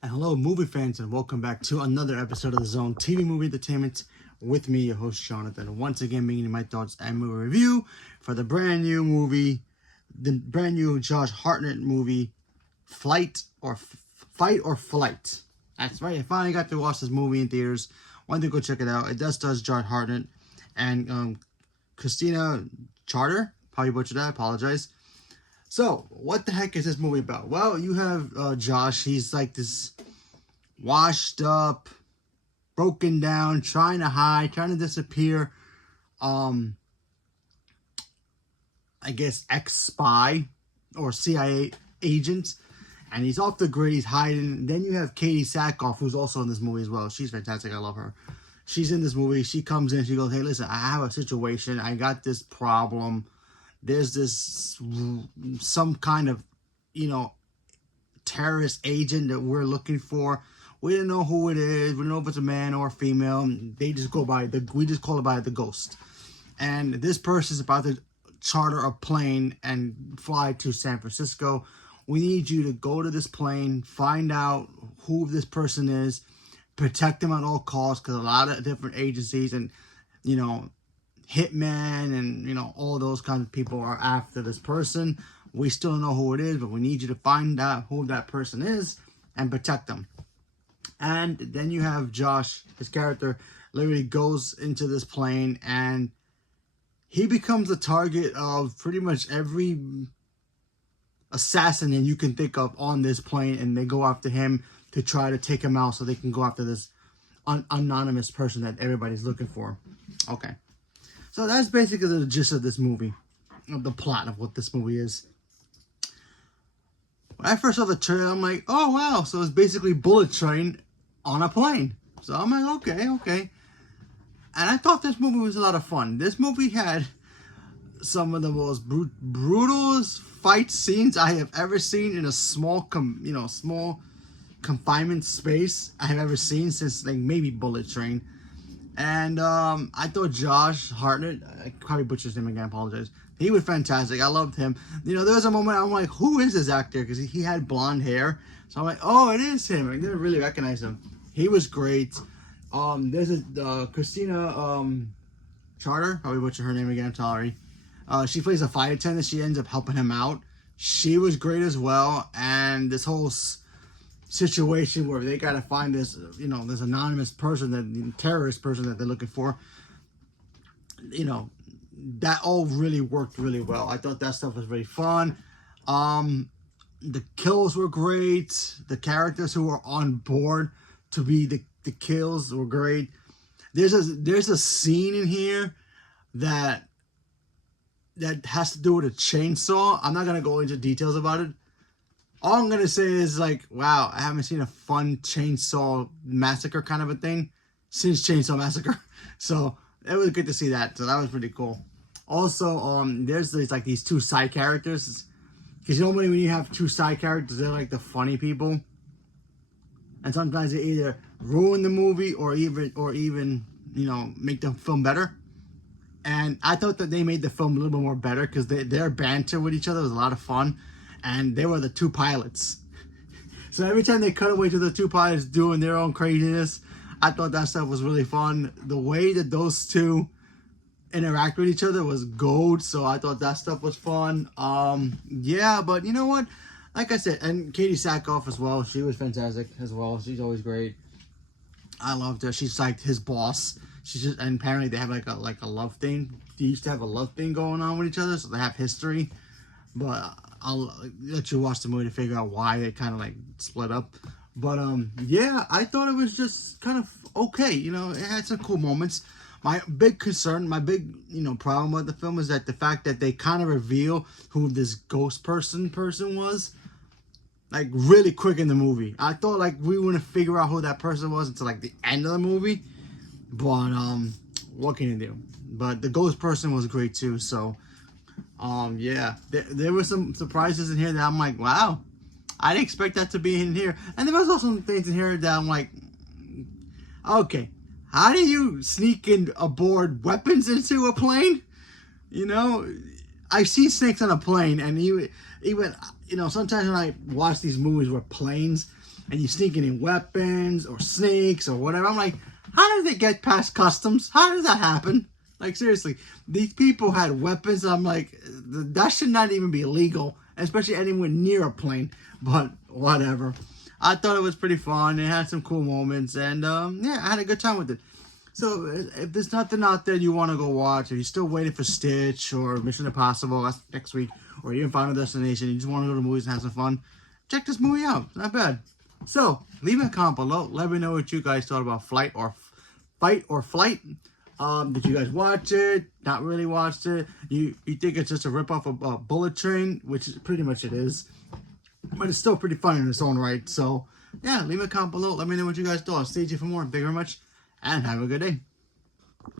And hello, movie fans, and welcome back to another episode of the Zone TV Movie Entertainment with me, your host Jonathan. Once again, bringing you my thoughts and movie review for the brand new movie, the brand new Josh Hartnett movie, Fight or Flight. That's right. I finally got to watch this movie in theaters. Wanted to go check it out. It does Josh Hartnett and Christina Charter. Probably butchered that. I apologize. So, what the heck is this movie about? Well, you have Josh. He's like this washed up, broken down, trying to hide, trying to disappear. I guess ex-spy or CIA agent. And he's off the grid. He's hiding. Then you have Katie Sackhoff, who's also in this movie as well. She's fantastic. I love her. She's in this movie. She comes in. She goes, "Hey, listen, I have a situation. I got this problem. There's this some kind of, terrorist agent that we're looking for. We don't know who it is. We don't know if it's a man or a female. They just go by we just call it by the ghost. And this person is about to charter a plane and fly to San Francisco. We need you to go to this plane, find out who this person is, protect them at all costs, because a lot of different agencies and, hitmen and, all those kinds of people are after this person. We still don't know who it is, but we need you to find out who that person is and protect them." And then you have Josh, his character, literally goes into this plane and he becomes the target of pretty much every assassin that you can think of on this plane, and they go after him to try to take him out so they can go after this anonymous person that everybody's looking for. Okay. So that's basically the gist of this movie, of the plot of what this movie is. When I first saw the trailer, I'm like, oh wow, so it's basically Bullet Train on a plane. So I'm like, okay. And I thought this movie was a lot of fun. This movie had some of the most brutal fight scenes I have ever seen in a small confinement space I have ever seen since like maybe Bullet Train. And I thought Josh Hartnett, I probably butchered his name again, I apologize. He was fantastic. I loved him. There was a moment I'm like, who is this actor? Because he had blonde hair. So I'm like, oh, it is him. I didn't really recognize him. He was great. There's a Christina Charter, probably butchered her name again, I'm sorry. She plays a flight attendant. She ends up helping him out. She was great as well. And this whole situation where they got to find this, this anonymous person, terrorist person that they're looking for, that all really worked really well. I thought that stuff was really fun. The kills were great. The characters who were on board to be the kills were great. There's a scene in here that has to do with a chainsaw. I'm not gonna go into details about it. All I'm going to say is like, wow, I haven't seen a fun chainsaw massacre kind of a thing since Chainsaw Massacre. So it was good to see that. So that was pretty cool. Also, there's like these two side characters. Because normally when you have two side characters, they're like the funny people. And sometimes they either ruin the movie or even make the film better. And I thought that they made the film a little bit more better because their banter with each other was a lot of fun. And they were the two pilots. So every time they cut away to the two pilots doing their own craziness, I thought that stuff was really fun. The way that those two interact with each other was gold. So I thought that stuff was fun. Yeah, but you know what? Like I said, and Katie Sackhoff as well. She was fantastic as well. She's always great. I loved her. She's like his boss. And apparently they have like a love thing. They used to have a love thing going on with each other, so they have history. But I'll let you watch the movie to figure out why they kind of like split up. But yeah, I thought it was just kind of okay. It had some cool moments. My big concern, my big problem with the film is that the fact that they kind of reveal who this ghost person was, like really quick in the movie. I thought like we wouldn't figure out who that person was until like the end of the movie. But what can you do? But the ghost person was great too. So. Yeah, there were some surprises in here that I'm like, wow, I didn't expect that to be in here. And there was also some things in here that I'm like, okay, how do you sneak in aboard weapons into a plane? I see snakes on a plane, and even, you know, sometimes when I watch these movies with planes and you sneaking in weapons or snakes or whatever, I'm like, how did they get past customs? How did that happen? Like, seriously, these people had weapons. I'm like, that should not even be illegal, especially anywhere near a plane. But whatever. I thought it was pretty fun. It had some cool moments. And, yeah, I had a good time with it. So, if there's nothing out there you want to go watch, if you're still waiting for Stitch or Mission Impossible, that's next week, or you're in Final Destination, you just want to go to the movies and have some fun, check this movie out. It's not bad. So, leave a comment below. Let me know what you guys thought about Fight or Flight. Did you guys watch it? Not really watched it? You think it's just a ripoff of Bullet Train, which is pretty much it is. But it's still pretty fun in its own right. So, yeah, leave a comment below. Let me know what you guys thought. Stay tuned for more. Thank you very much. And have a good day.